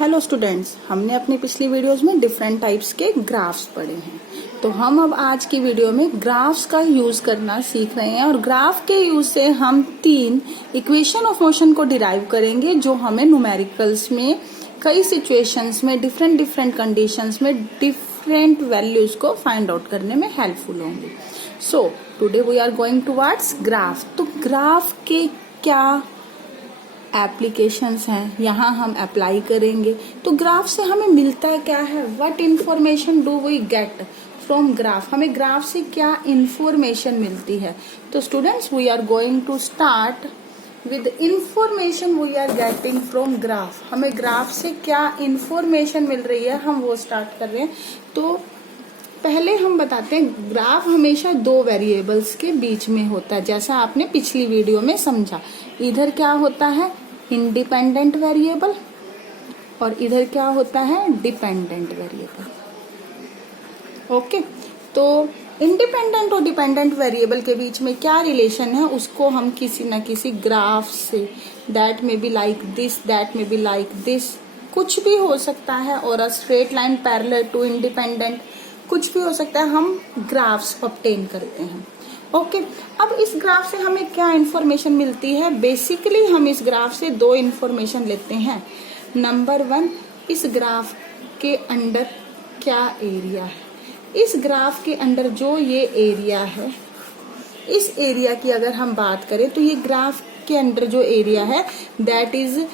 Hello students, हमने अपनी पिछली वीडियोस में डिफरेंट टाइप्स के ग्राफ्स पढ़े हैं। तो हम अब आज की वीडियो में ग्राफ्स का यूज करना सीख रहे हैं और ग्राफ के यूज से हम 3 इक्वेशन ऑफ मोशन को डिराइव करेंगे जो हमें न्यूमेरिकल्स में कई सिचुएशंस में डिफरेंट कंडीशंस में डिफरेंट वैल्यूज को फाइंड आउट करने में हेल्पफुल होंगे। So today we are going towards graph. तो ग्राफ के क्या एप्लीकेशंस हैं, यहाँ हम अप्लाई करेंगे। तो ग्राफ से हमें मिलता क्या है, what information do we get from graph, हमें ग्राफ से क्या इंफॉर्मेशन मिलती है। तो students, we are going to start with information we are getting from graph. हमें ग्राफ से क्या इंफॉर्मेशन मिल रही है, हम वो स्टार्ट कर रहे हैं। तो पहले हम बताते हैं, ग्राफ हमेशा 2 वेरिएबल्स के बीच में होता है, जैसा आपने पिछली वीडियो में समझा। इधर क्या होता है, इंडिपेंडेंट वेरिएबल, और इधर क्या होता है, डिपेंडेंट वेरिएबल। ओके, तो इंडिपेंडेंट और डिपेंडेंट वेरिएबल के बीच में क्या रिलेशन है, उसको हम किसी न किसी ग्राफ से, that may be like this, that may be like this, कुछ भी हो सकता है, और a straight line parallel to independent, कुछ भी हो सकता है, हम ग्राफ्स ऑब्टेन करते हैं। ओके, अब इस ग्राफ से हमें क्या इंफॉर्मेशन मिलती है। बेसिकली हम इस ग्राफ से 2 इंफॉर्मेशन लेते हैं। नंबर 1, इस ग्राफ के अंदर क्या एरिया है। इस ग्राफ के अंदर जो ये एरिया है, इस एरिया की अगर हम बात करें तो ये ग्राफ के अंदर जो एरिया है, that is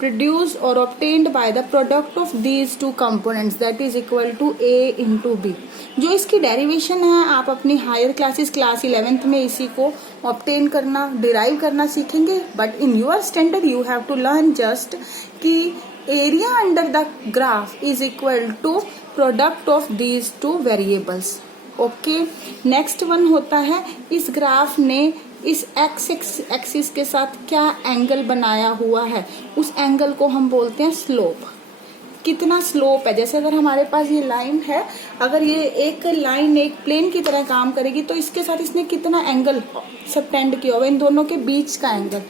produced or obtained by the product of these 2 components, that is equal to a into b। जो इसकी डेरिवेशन है, आप अपनी हायर क्लासेस क्लास 11th में इसी को ऑब्टेन करना, डिराइव करना सीखेंगे। But in your standard you have to learn just कि area under the graph is equal to product of these 2 variables. Okay, next one होता है, इस ग्राफ ने इस एक्स एक्सिस के साथ क्या एंगल बनाया हुआ है, उस एंगल को हम बोलते हैं स्लोप। कितना स्लोप है, जैसे अगर हमारे पास ये लाइन है, अगर ये एक लाइन एक प्लेन की तरह काम करेगी तो इसके साथ इसने कितना एंगल सबटेंड किया होगा, इन दोनों के बीच का एंगल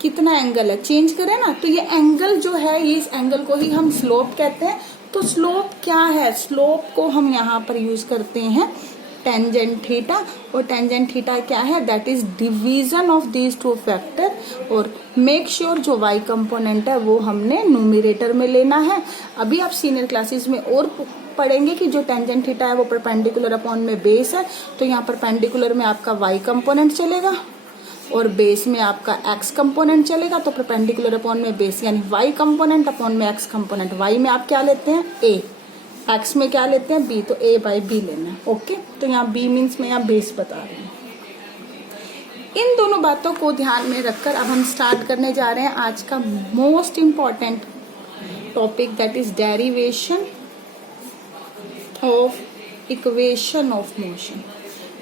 कितना एंगल है, चेंज करें ना, तो ये एंगल जो है, ये इस एंगल को ही हम स्लोप कहते हैं। तो स्लोप क्या है, स्लोप को हम यहाँ पर यूज करते हैं टेंजेंट थीटा, और टेंजेंट थीटा क्या है, that is division of these 2 factor. और मेक श्योर जो y कंपोनेंट है वो हमने न्यूमरेटर में लेना है। अभी आप सीनियर क्लासेस में और पढ़ेंगे कि जो टेंजेंट थीटा है वो परपेंडिकुलर अपॉन में बेस है, तो यहाँ परपेंडिकुलर में आपका y कंपोनेंट चलेगा और बेस में आपका x कंपोनेंट चलेगा। तो परपेंडिकुलर अपॉन में बेस यानी y कंपोनेंट अपॉन में x कंपोनेंट, y में आप क्या लेते हैं a, x में क्या लेते हैं b, तो a बाई b लेना है। ओके, तो यहाँ b मीन्स मैं यहाँ बेस बता रही हूँ। इन दोनों बातों को ध्यान में रखकर अब हम स्टार्ट करने जा रहे हैं आज का most important topic, that is derivation of equation of motion.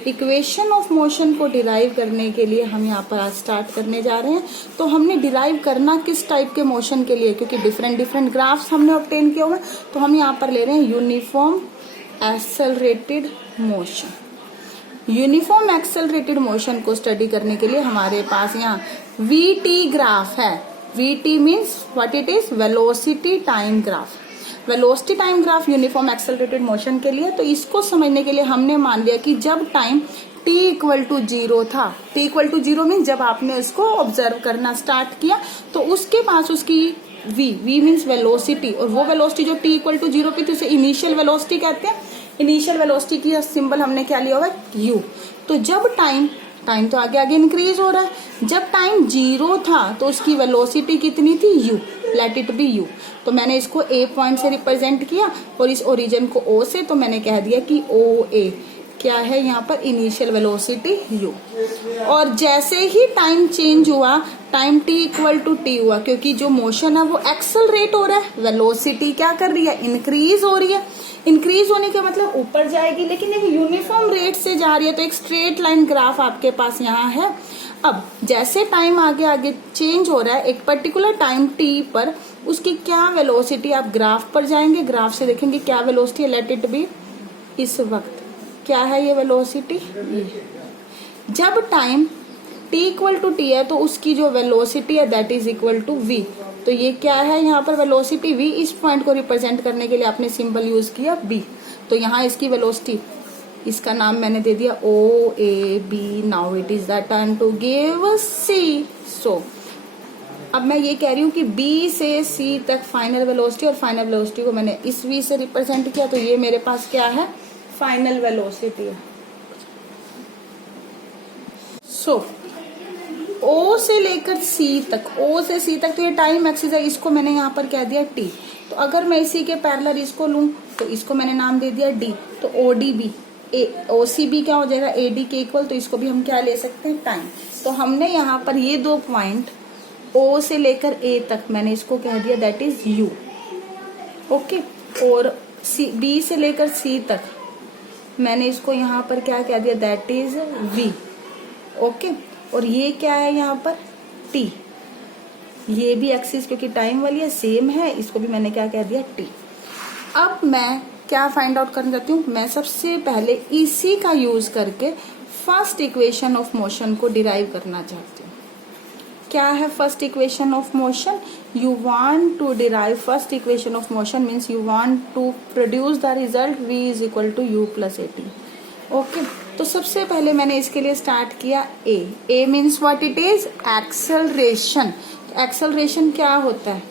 Equation of motion को डिराइव करने के लिए हम यहाँ पर आज स्टार्ट करने जा रहे हैं। तो हमने डिराइव करना किस टाइप के मोशन के लिए, क्योंकि डिफरेंट ग्राफ्स हमने ऑब्टेन किए हुए, तो हम यहाँ पर ले रहे हैं uniform accelerated motion. Uniform accelerated motion को स्टडी करने के लिए हमारे पास यहाँ वीटी ग्राफ है। VT means what it is, velocity time graph. Velocity time graph uniform accelerated motion के लिए, तो इसको समझने के लिए हमने मान लिया कि जब टाइम t इक्वल टू 0 था, t इक्वल टू 0 मीन्स जब आपने इसको ऑब्जर्व करना स्टार्ट किया, तो उसके पास उसकी v मीन्स वेलोसिटी, और वो वेलोसिटी जो t इक्वल टू 0 पे थी उसे इनिशियल वेलोसिटी कहते हैं। इनिशियल वेलोसिटी की सिंबल हमने क्या लिया हुआ है, u। तो जब टाइम तो आगे आगे इंक्रीज हो रहा है, जब टाइम 0 था तो उसकी वेलोसिटी कितनी थी, u, let it be u। तो मैंने इसको a पॉइंट से रिप्रेजेंट किया और इस ओरिजिन को o से, तो मैंने कह दिया कि OA क्या है यहाँ पर, इनिशियल वेलोसिटी u। और जैसे ही टाइम चेंज हुआ, time t equal to t हुआ, क्योंकि जो मोशन है वो एक्सेलरेट हो रहा है, वेलोसिटी क्या कर रही है, इंक्रीज हो रही है। इंक्रीज होने का मतलब ऊपर जाएगी, लेकिन एक यूनिफॉर्म रेट से जा रही है, तो एक स्ट्रेट लाइन ग्राफ आपके पास यहाँ है। अब जैसे टाइम आगे आगे चेंज हो रहा है, एक पर्टिकुलर टाइम t पर उसकी क्या वेलोसिटी, आप ग्राफ पर जाएंगे, ग्राफ से देखेंगे क्या वेलोसिटी है, लेट इट बी, इस वक्त क्या है ये वेलोसिटी। जब time t equal to t है तो उसकी जो वेलोसिटी है that is equal to v। तो ये क्या है यहाँ पर वेलोसिटी v, इस पॉइंट को रिप्रेजेंट करने के लिए आपने सिंबल यूज किया b, तो यहाँ इसकी वेलोसिटी, इसका नाम मैंने दे दिया O A B. Now it is the turn to give c। So अब मैं ये कह रही हूँ कि b से c तक फाइनल वेलोसिटी, और फाइनल वेलोसिटी को मैंने इस v से रिप्रेजेंट किया, तो ये मेरे पास क्या है, फाइनल वेलोसिटी है। सो O से लेकर C तक, O से C तक, तो ये टाइम एक्सिस है, इसको मैंने यहाँ पर कह दिया t। तो अगर मैं इसी के पैरेलल इसको लूं तो इसको मैंने नाम दे दिया d, तो ODB, OCB क्या हो जाएगा, AD के इक्वल, तो इसको भी हम क्या ले सकते हैं, टाइम। तो हमने यहाँ पर ये दो पॉइंट O से लेकर A तक मैंने इसको कह दिया दैट इज U, ओके। और B से लेकर C तक मैंने इसको यहाँ पर क्या कह दिया, दैट इज V, ओके। और ये क्या है यहाँ पर t, ये भी एक्सिस क्योंकि टाइम वाली है सेम है, इसको भी मैंने क्या कह दिया t। अब मैं क्या फाइंड आउट करना चाहती हूँ, मैं सबसे पहले इसी का यूज करके फर्स्ट इक्वेशन ऑफ मोशन को डिराइव करना चाहती हूँ। क्या है first equation of motion, you want to derive first equation of motion means you want to produce the result v is equal to u plus at, okay. तो सबसे पहले मैंने इसके लिए स्टार्ट किया a means what it is, acceleration. Acceleration क्या होता है,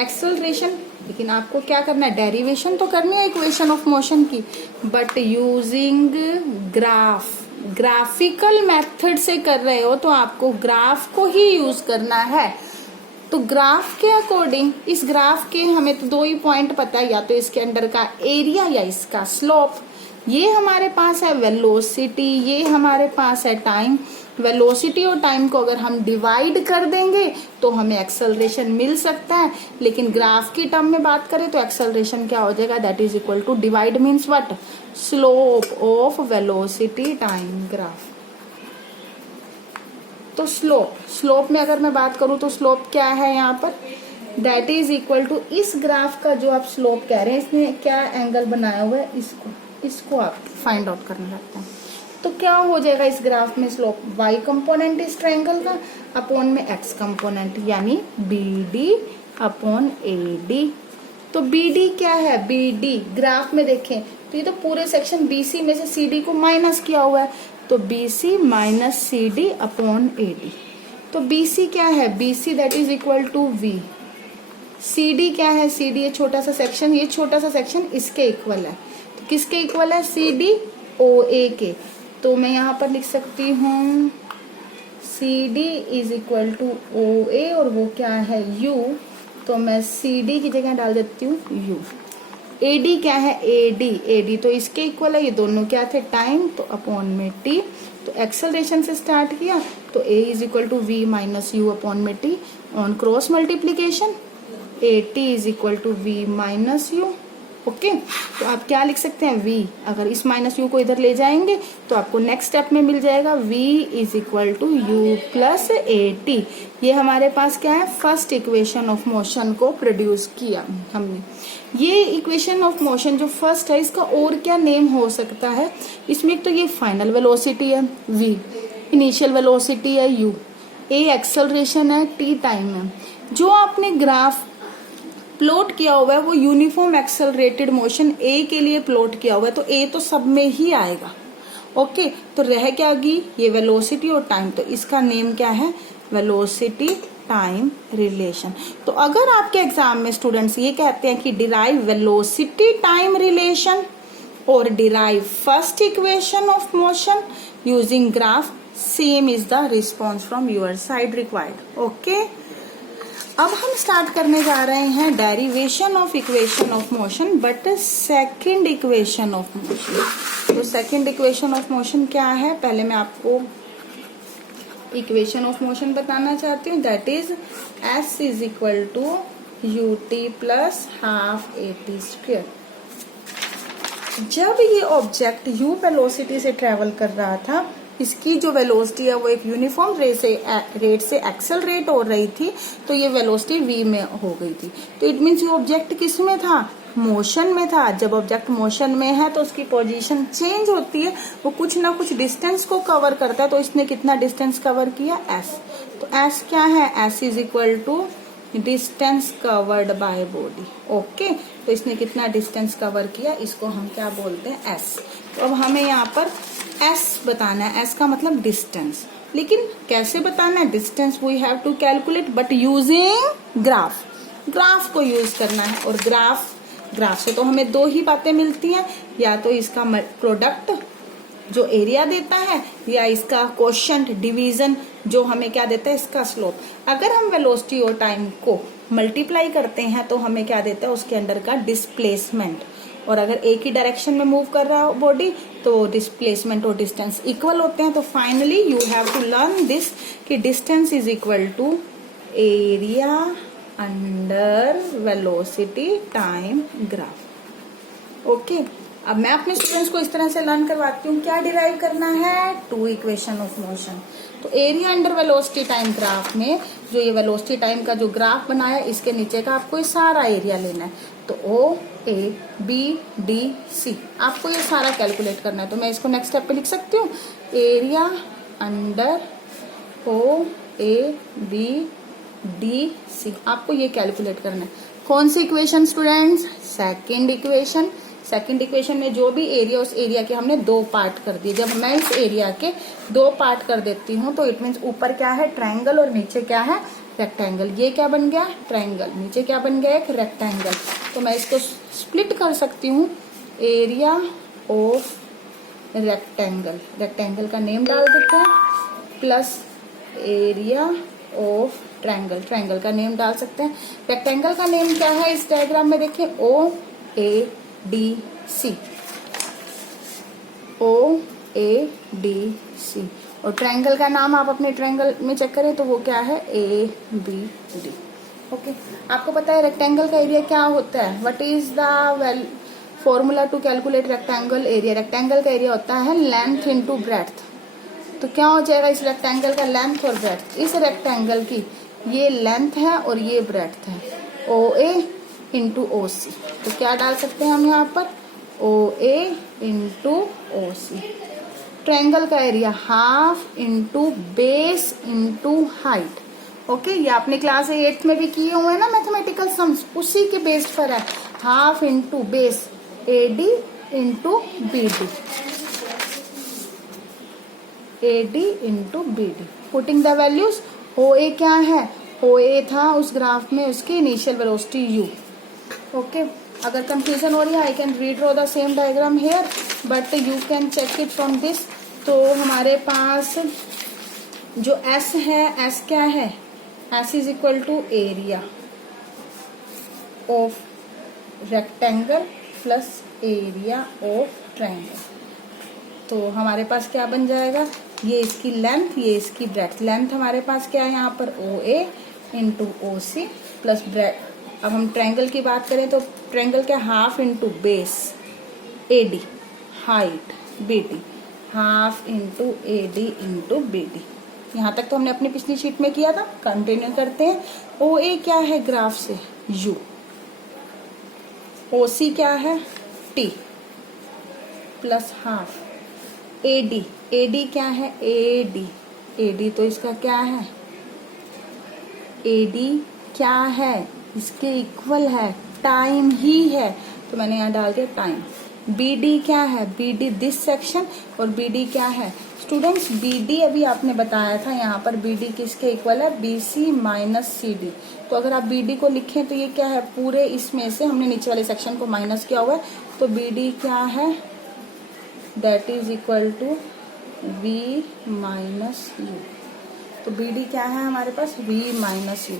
एक्सेलरेशन, लेकिन आपको क्या करना है, डेरिवेशन तो करनी है इक्वेशन ऑफ मोशन की, but using graph, graphical method से कर रहे हो तो आपको ग्राफ को ही यूज करना है। तो ग्राफ के अकॉर्डिंग, इस ग्राफ के हमें तो दो ही पॉइंट पता है, या तो इसके अंडर का एरिया या इसका स्लोप। ये हमारे पास है वेलोसिटी, ये हमारे पास है टाइम। वेलोसिटी और टाइम को अगर हम डिवाइड कर देंगे तो हमें एक्सेलरेशन मिल सकता है, लेकिन ग्राफ की टर्म में बात करें तो एक्सेलरेशन क्या हो जाएगा, that is equal to divide means what, slope of velocity time graph. तो स्लोप में अगर मैं बात करूं तो स्लोप क्या है यहाँ पर, दैट इज इक्वल टू, इस ग्राफ का जो आप स्लोप कह रहे हैं इसने क्या एंगल बनाया हुआ है, इसको आप फाइंड आउट करना चाहते हैं। तो क्या हो जाएगा इस ग्राफ में स्लोप, y कंपोनेंट इस ट्रायंगल का अपॉन में x कंपोनेंट, यानी BD अपॉन AD। तो BD क्या है, BD ग्राफ में देखें तो ये तो पूरे सेक्शन BC में से CD को माइनस किया हुआ है, तो BC minus CD upon AD। तो BC क्या है, BC that is equal to V। CD क्या है, CD ये छोटा सा सेक्शन, ये छोटा सा सेक्शन इसके इक्वल है, किसके इक्वल है, CD OA के। तो मैं यहाँ पर लिख सकती हूँ CD is equal to OA और वो क्या है U, तो मैं CD की जगह डाल देती हूँ U। AD क्या है, AD तो इसके इक्वल है, ये दोनों क्या थे, टाइम, तो अपॉन में T। तो एक्सेलरेशन से स्टार्ट किया तो A is equal to V minus U upon में T, on cross multiplication AT is equal to V minus U, okay. तो आप क्या लिख सकते हैं, v, अगर इस माइनस यू को इधर ले जाएंगे तो आपको नेक्स्ट स्टेप में मिल जाएगा v is equal to U plus AT। ये हमारे पास क्या है, फर्स्ट इक्वेशन ऑफ मोशन को प्रोड्यूस किया हमने। ये इक्वेशन ऑफ मोशन जो फर्स्ट है, इसका और क्या नेम हो सकता है, इसमें एक तो ये फाइनल वेलोसिटी है v, इनिशियल वेलोसिटी है u, a एक्सेलरेशन है, t टाइम है। जो आपने ग्राफ प्लॉट किया हुआ है वो यूनिफॉर्म एक्सेलरेटेड मोशन ए के लिए प्लॉट किया हुआ है, तो ए तो सब में ही आएगा, ओके। तो रह क्या गई, ये वेलोसिटी और टाइम, तो इसका नेम क्या है, वेलोसिटी टाइम रिलेशन। तो अगर आपके एग्जाम में स्टूडेंट्स ये कहते हैं कि डिराइव वेलोसिटी टाइम रिलेशन और derive first equation of motion using graph, same is the response from your side required, okay. अब हम स्टार्ट करने जा रहे हैं derivation of equation of motion, but second equation of motion. तो second equation of motion क्या है, पहले मैं आपको इक्वेशन ऑफ मोशन बताना चाहती हूँ, that is S is equal to UT plus half AT square. जब ये ऑब्जेक्ट u वेलोसिटी से ट्रेवल कर रहा था, इसकी जो वेलोसिटी है वो एक यूनिफॉर्म रेट से एक्सेलरेट हो रही थी, तो ये वेलोसिटी v में हो गई थी। तो इट मीन्स ये ऑब्जेक्ट किस में था, मोशन में था। जब ऑब्जेक्ट मोशन में है तो उसकी पोजीशन चेंज होती है, वो कुछ ना कुछ डिस्टेंस को कवर करता है। तो इसने कितना डिस्टेंस कवर किया, s। तो s क्या है, s is equal to distance covered by body. Okay, तो इसने कितना डिस्टेंस कवर किया, इसको हम क्या बोलते हैं, एस। तो अब हमें यहाँ पर एस बताना है, एस का मतलब डिस्टेंस। लेकिन कैसे बताना है distance, we have to calculate but using graph. Graph को यूज करना है, और ग्राफ से तो हमें दो ही बातें मिलती हैं, या तो इसका प्रोडक्ट जो एरिया देता है, या इसका क्वोशंट डिवीजन जो हमें क्या देता है, इसका स्लोप। अगर हम वेलोसिटी और टाइम को मल्टीप्लाई करते हैं तो हमें क्या देता है, उसके अंडर का डिस्प्लेसमेंट। और अगर एक ही डायरेक्शन में मूव कर रहा हो बॉडी तो डिस्प्लेसमेंट और डिस्टेंस इक्वल होते हैं। तो finally you have to learn this कि distance is equal to area under velocity time graph. Okay, अब मैं अपने स्टूडेंट्स को इस तरह से लर्न करवाती हूँ। क्या डिराइव करना है, टू इक्वेशन ऑफ मोशन। तो area under velocity time graph में जो ये वेलोसिटी टाइम का जो ग्राफ बनाया, इसके नीचे का आपको ये सारा एरिया लेना है। तो ओ ए बी डी सी आपको ये सारा कैलकुलेट करना है। तो मैं इसको नेक्स्ट स्टेप पे लिख सकती हूँ, area under O A B D C आपको ये कैलकुलेट करना है। कौन सी equation students, second equation. Second equation में जो भी एरिया, उस एरिया के हमने दो पार्ट कर दिए। जब मैं इस एरिया के दो पार्ट कर देती हूँ तो इट मीन्स ऊपर क्या है, ट्रायंगल, और नीचे क्या है, रेक्टेंगल। ये क्या बन गया, ट्रायंगल, नीचे क्या बन गया, एक रेक्टेंगल। तो मैं इसको स्प्लिट कर सकती हूँ, एरिया ऑफ रेक्टेंगल, रेक्टेंगल का नेम डाल देते हैं, plus area of triangle, triangle का नेम डाल सकते हैं। रेक्टेंगल का नेम क्या है इस डायग्राम में, देखिए ओ A D C, O A D C. और ट्रायंगल का नाम आप अपने ट्रायंगल में चेक करें तो वो क्या है, ए बी डी। ओके, आपको पता है रेक्टेंगल का एरिया क्या होता है, what is the formula to calculate rectangle area. Rectangle का एरिया होता है लेंथ इनटू ब्रेड्थ। तो क्या हो जाएगा इस रेक्टेंगल का लेंथ और ब्रेड्थ, इस रेक्टेंगल की ये लेंथ है और ये ब्रेड्थ है, ओ ए इंटू ओ सी। तो क्या डाल सकते हैं हम यहाँ पर, O A into O C. Triangle का area half into base into height. Okay, ये आपने क्लास 8th में भी किए हुए हैं ना मैथमेटिकल सम्स, उसी के बेस्ड पर है। Half into base A D into B D, A D into B D. Putting the values, O A क्या है, ओ ए था उस ग्राफ में उसकी इनिशियल वेलोसिटी यू। ओके, अगर कंफ्यूजन हो रही है I can redraw the same diagram here but you can check it from this. तो हमारे पास जो एस है, एस क्या है, S is equal to area of rectangle plus area of triangle. तो हमारे पास क्या बन जाएगा, ये इसकी लेंथ, ये इसकी ब्रेड्थ। लेंथ हमारे पास क्या है यहाँ पर, O A into O C plus ब्रेड। अब हम ट्रायंगल की बात करें तो ट्रायंगल क्या, half into base A D, height B D, half into A D into B D. यहाँ तक तो हमने अपनी पिछली शीट में किया था, कंटिन्यू करते हैं। ओ ए क्या है ग्राफ से, यू, ओ सी क्या है, T plus half A D, A D क्या है, ए डी, ए डी तो इसका क्या है, ए डी क्या है, इसके इक्वल है, टाइम ही है, तो मैंने यहाँ डाल दिया टाइम। बी डी क्या है, बी डी दिस सेक्शन, और बी डी क्या है स्टूडेंट्स, बी डी अभी आपने बताया था यहाँ पर बी डी किसके इक्वल है, B C minus C D. तो अगर आप बी डी को लिखें तो ये क्या है, पूरे इसमें से हमने नीचे वाले सेक्शन को माइनस किया हुआ है, तो बी डी क्या है, that is equal to V minus U. तो बी डी क्या है हमारे पास, v माइनस यू।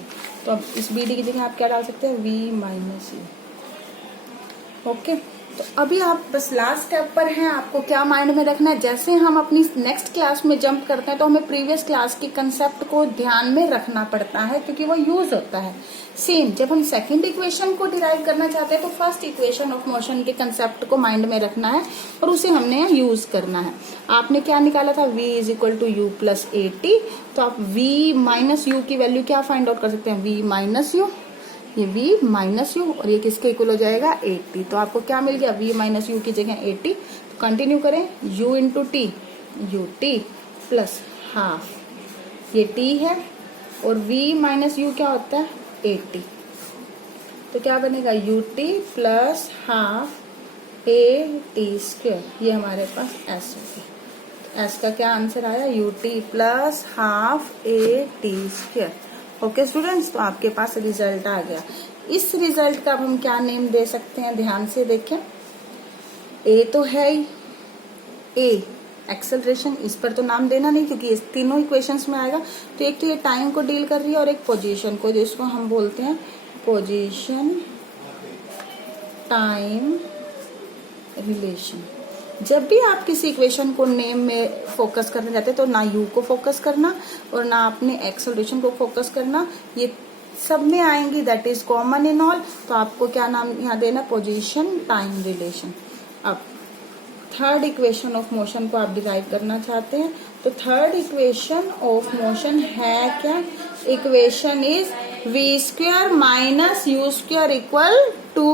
तो अब इस बी डी की जगह आप क्या डाल सकते हैं, v माइनस यू। ओके, तो अभी आप बस लास्ट स्टेप पर हैं, आपको क्या माइंड में रखना है, जैसे हम अपनी नेक्स्ट क्लास में जंप करते हैं तो हमें प्रीवियस क्लास के कंसेप्ट को ध्यान में रखना पड़ता है क्योंकि वो यूज होता है। सेम जब हम सेकंड इक्वेशन को डिराइव करना चाहते हैं तो फर्स्ट इक्वेशन ऑफ मोशन के कंसेप्ट को माइंड में रखना है और उसे हमने यूज करना है। आपने क्या निकाला था, v is equal to U plus A T. तो आप v माइनस यू की वैल्यू क्या फाइंड आउट कर सकते हैं, v माइनस यू, ये v माइनस यू और ये किसके इक्वल हो जाएगा 80। तो आपको क्या मिल गया, v माइनस यू की जगह 80। तो कंटिन्यू करें, u into T, U T plus half, ये t है और v माइनस यू क्या होता है 80। तो क्या बनेगा ut plus half A T square, ये हमारे पास s हो गया। s का क्या आंसर आया, ut plus half A T square. Okay students, तो आपके पास रिजल्ट आ गया। इस रिजल्ट का अब हम क्या नेम दे सकते हैं, ध्यान से देखें। ए तो है ही, ए एक्सेलरेशन, इस पर तो नाम देना नहीं क्योंकि इस तीनों इक्वेशंस में आएगा। तो एक तो ये टाइम को डील कर रही है और एक पोजीशन को, जिसको हम बोलते हैं पोजीशन टाइम रिलेशन। जब भी आप किसी इक्वेशन को नेम में फोकस करने जाते हैं तो ना यू को फोकस करना और ना अपने एक्सेलरेशन को फोकस करना, ये सब में आएंगी, that is common in all. तो आपको क्या नाम यहाँ देना, पोजीशन टाइम रिलेशन। अब थर्ड इक्वेशन ऑफ मोशन को आप डिराइव करना चाहते हैं, तो थर्ड इक्वेशन ऑफ मोशन है क्या, equation is v square minus you square equal to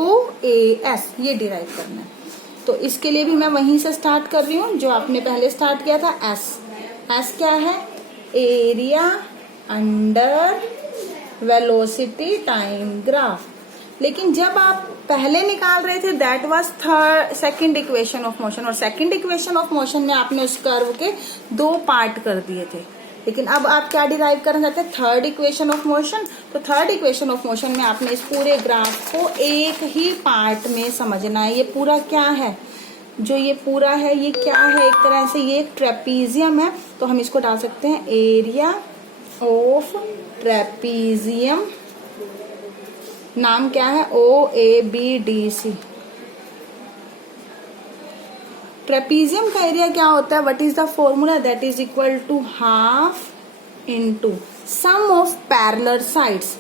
as, ये डिराइव करना है। तो इसके लिए भी मैं वहीं से स्टार्ट कर रही हूँ जो आपने पहले स्टार्ट किया था, s क्या है, area under velocity time graph. लेकिन जब आप पहले निकाल रहे थे that was second equation of motion, और सेकंड इक्वेशन ऑफ मोशन में आपने उस कर्व के 2 पार्ट कर दिए थे। लेकिन अब आप क्या डिराइव करना चाहते हैं, थर्ड इक्वेशन ऑफ मोशन। तो थर्ड इक्वेशन ऑफ मोशन में आपने इस पूरे ग्राफ को एक ही पार्ट में समझना है। ये पूरा क्या है, जो ये पूरा है ये क्या है, एक तरह से ये ट्रेपीजियम है। तो हम इसको डाल सकते हैं एरिया ऑफ ट्रेपीजियम, नाम क्या है, OABDC। ट्रेपीजियम का एरिया क्या होता है, what is the formula, that is equal to half into sum of parallel sides.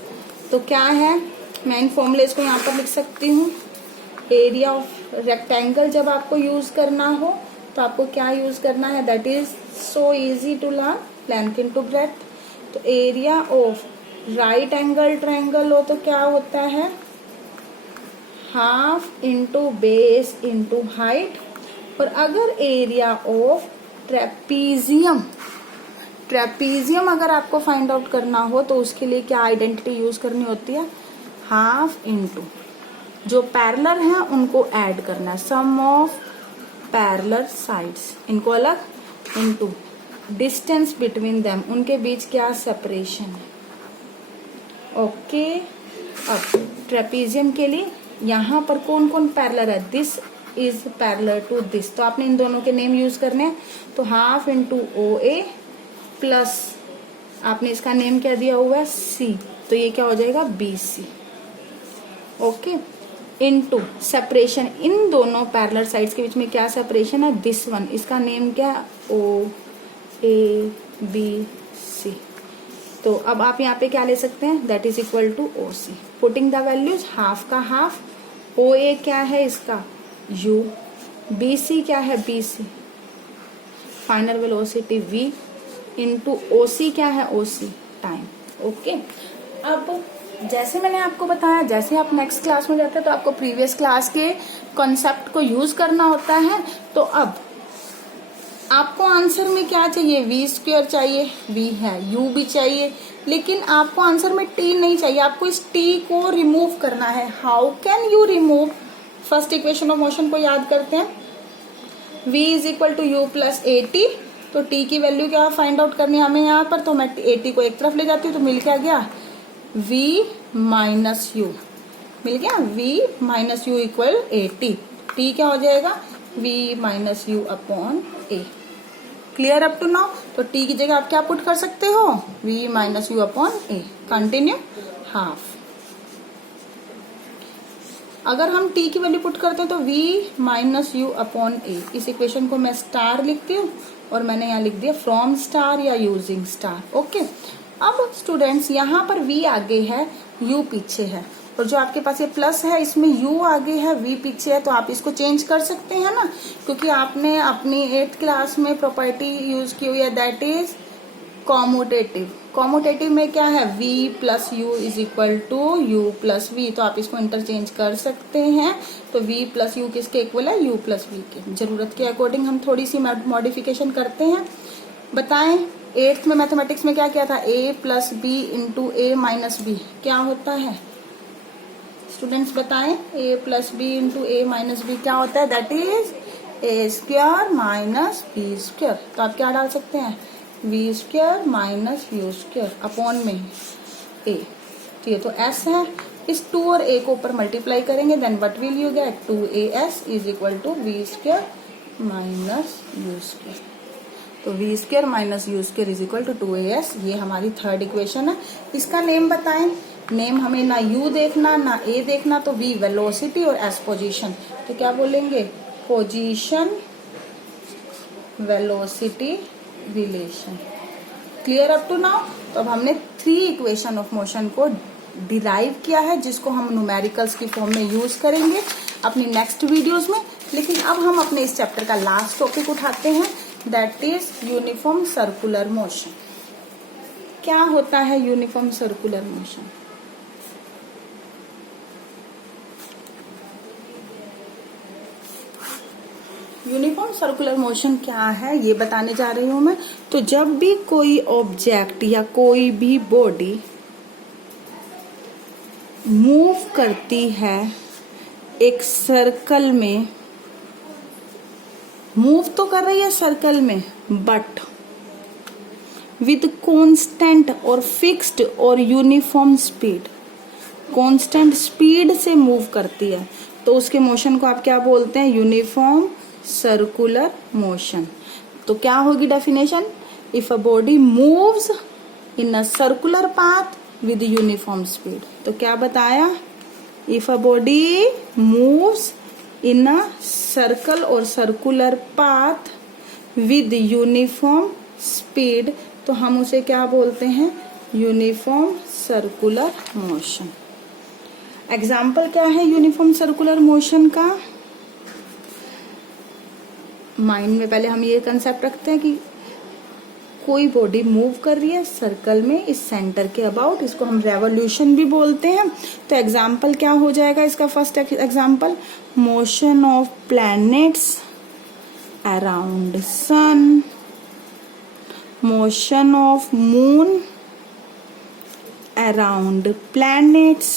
तो क्या है, मैं इन फॉर्मूलेज को यहाँ पर लिख सकती हूँ। एरिया ऑफ रेक्टेंगल जब आपको यूज करना हो तो आपको क्या यूज करना है, that is so easy to learn, length into breadth. तो area of right angle triangle हो तो क्या होता है, half into base into height. और अगर एरिया ऑफ ट्रेपीजियम अगर आपको फाइंड आउट करना हो तो उसके लिए क्या आइडेंटिटी यूज करनी होती है, हाफ इंटू जो पैरेलल है उनको ऐड करना है, सम ऑफ पैरेलल साइड्स, इनको अलग, इंटू डिस्टेंस बिटवीन देम, उनके बीच क्या सेपरेशन है। ओके अब ट्रेपीजियम के लिए यहाँ पर कौन कौन पैरेलल है, this is parallel to this, तो आपने इन दोनों के नेम यूज करने हैं। तो हाफ इंटू OA प्लस आपने इसका नेम क्या दिया हुआ है C, तो ये क्या हो जाएगा BC। ओके इनटू सेपरेशन, इन दोनों पैरेलल साइड्स के बीच में क्या सेपरेशन है, दिस वन, इसका नेम क्या है OABC। तो अब आप यहाँ पे क्या ले सकते हैं, that is equal to OC। Putting the values, half का हाफ, OA क्या है इसका U, BC क्या है BC, final velocity V into OC क्या है OC टाइम। ओके अब जैसे मैंने आपको बताया, जैसे आप नेक्स्ट क्लास में जाते हैं तो आपको प्रीवियस क्लास के कॉन्सेप्ट को यूज करना होता है। तो अब आपको आंसर में क्या चाहिए, v स्क्वायर चाहिए, v है, u भी चाहिए, लेकिन आपको आंसर में t नहीं चाहिए, आपको इस t को रिमूव करना है। How can you remove, first equation of motion को याद करते हैं, v is equal to U plus AT। तो t की वैल्यू क्या फाइंड आउट करनी है हमें यहाँ पर, तो मैं AT को एक तरफ ले जाती हूँ, तो मिल क्या गया, v माइनस यू, मिल गया v minus U equal AT। t क्या हो जाएगा, v minus U upon a। Clear up to now. तो t की जगह आप क्या पुट कर सकते हो, v minus U upon a। Continue, half. अगर हम t की वैल्यू पुट करते हैं तो v minus U upon a, इस इक्वेशन को मैं स्टार लिखती हूँ और मैंने यहाँ लिख दिया फ्रॉम स्टार या यूजिंग स्टार। ओके अब स्टूडेंट्स यहाँ पर v आगे है, u पीछे है, और जो आपके पास ये प्लस है इसमें u आगे है, v पीछे है, तो आप इसको चेंज कर सकते हैं ना, क्योंकि आपने अपनी 8th क्लास में प्रॉपर्टी यूज की हुई है, दैट इज कॉम्यूटेटिव। कॉम्यूटेटिव में क्या है, v plus U is equal to U plus V, तो आप इसको इंटरचेंज कर सकते हैं। तो v प्लस यू किसके इक्वल है, u प्लस वी के। जरूरत के अकॉर्डिंग हम थोड़ी सी मॉडिफिकेशन करते हैं। बताएं 8th में मैथमेटिक्स में क्या किया था, a plus B into A minus B क्या होता है स्टूडेंट्स बताएं, a plus B into A minus B क्या होता है, that is A square minus B square. तो आप क्या डाल सकते हैं, V square minus you square upon में ए। तो ये तो s है, इस 2 और a को ऊपर मल्टीप्लाई करेंगे, then what will you get, 2as is equal to v square minus you square. तो v square minus you square is equal to 2as, ये हमारी थर्ड इक्वेशन है। इसका नेम बताएं, नेम हमें ना u देखना ना a देखना, तो v वेलोसिटी और s पोजीशन, तो क्या बोलेंगे, position velocity relation. Clear up to now. तो अब हमने 3 इक्वेशन ऑफ मोशन को डिराइव किया है, जिसको हम न्यूमेरिकल्स की फॉर्म में यूज करेंगे अपनी नेक्स्ट वीडियोस में। लेकिन अब हम अपने इस चैप्टर का लास्ट टॉपिक उठाते हैं, that is uniform circular motion. क्या होता है uniform circular motion? Uniform circular motion क्या है ये बताने जा रही हूं मैं। तो जब भी कोई ऑब्जेक्ट या कोई भी बॉडी मूव करती है एक सर्कल में, मूव तो कर रही है सर्कल में, बट विद कांस्टेंट और फिक्स्ड और यूनिफॉर्म स्पीड, कांस्टेंट स्पीड से मूव करती है, तो उसके मोशन को आप क्या बोलते हैं, यूनिफॉर्म सर्कुलर मोशन। तो क्या होगी definition, if a body moves in a circular path with uniform speed. तो क्या बताया, if a body moves in a circle और circular path with uniform speed, तो हम उसे क्या बोलते हैं, यूनिफॉर्म सर्कुलर मोशन। एग्जाम्पल क्या है यूनिफॉर्म सर्कुलर मोशन का, माइंड में पहले हम ये कंसेप्ट रखते हैं कि कोई बॉडी मूव कर रही है सर्कल में इस सेंटर के अबाउट, इसको हम रेवोल्यूशन भी बोलते हैं। तो एग्जाम्पल क्या हो जाएगा इसका, first example, motion of planets around sun, motion of moon around planets.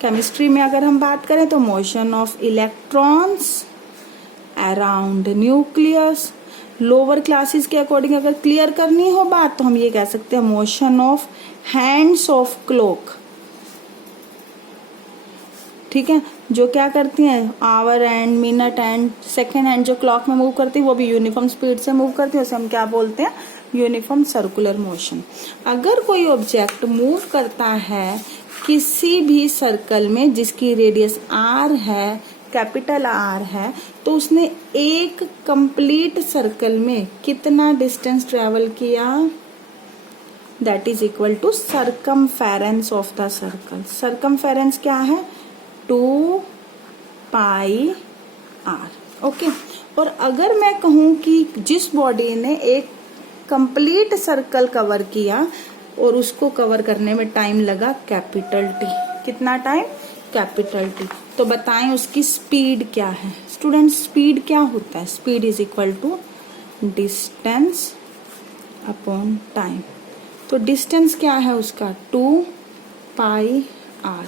Chemistry में अगर हम बात करें तो motion of electrons around nucleus. Lower classes के अकॉर्डिंग अगर क्लियर करनी हो बात तो हम ये कह सकते हैं motion of hands of clock, ठीक है, जो क्या करती हैं, hour and minute and second hand जो क्लॉक में मूव करती है वो भी यूनिफॉर्म स्पीड से मूव करती है, उसे हम क्या बोलते हैं, यूनिफॉर्म सर्कुलर मोशन। अगर कोई ऑब्जेक्ट मूव करता है किसी भी सर्कल में जिसकी रेडियस r है, कैपिटल R है, तो उसने एक कंप्लीट सर्कल में कितना डिस्टेंस ट्रेवल किया, that is equal to circumference of the circle. Circumference क्या है, 2 पाई r। ओके, और अगर मैं कहूं कि जिस बॉडी ने एक कंप्लीट सर्कल कवर किया और उसको कवर करने में टाइम लगा कैपिटल T, कितना टाइम, कैपिटल T, तो बताएं उसकी स्पीड क्या है। स्टूडेंट स्पीड क्या होता है, speed is equal to distance upon time. तो डिस्टेंस क्या है उसका, 2 पाई r,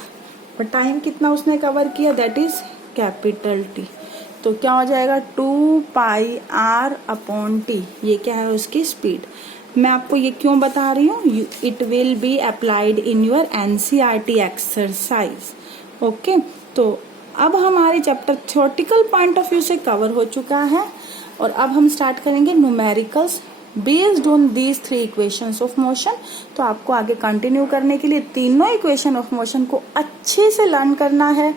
और टाइम कितना उसने कवर किया, दैट इज कैपिटल T। तो क्या हो जाएगा, 2 पाई r अपॉन T, ये क्या है उसकी स्पीड। मैं आपको ये क्यों बता रही हूँ, it will be applied in your NCERT exercise. Okay, तो अब हमारे chapter theoretical point of view से कवर हो चुका है, और अब हम स्टार्ट करेंगे numericals based on these 3 equations of motion. तो आपको आगे कंटिन्यू करने के लिए तीनों इक्वेशन ऑफ मोशन को अच्छे से लर्न करना है,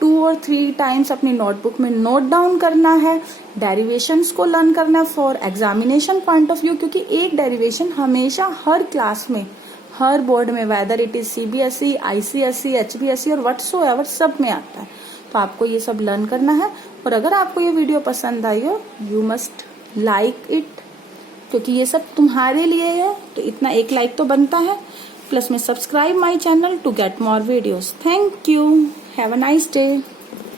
2 और 3 टाइम्स अपनी नोटबुक में नोट डाउन करना है, डेरिवेशंस को लर्न करना है for examination point of view, क्योंकि एक डेरिवेशन हमेशा हर क्लास में, हर बोर्ड में, whether it is CBSE, ICSE, HBSE और व्हाटसोएवर, सब में आता है। तो आपको ये सब लर्न करना है, और अगर आपको ये वीडियो पसंद आई हो, यू मस्ट लाइक इट, क्योंकि ये सब तुम्हारे लिए है, तो इतना एक लाइक तो बनता है। प्लस में subscribe my channel to get more videos. Thank you, have a nice day.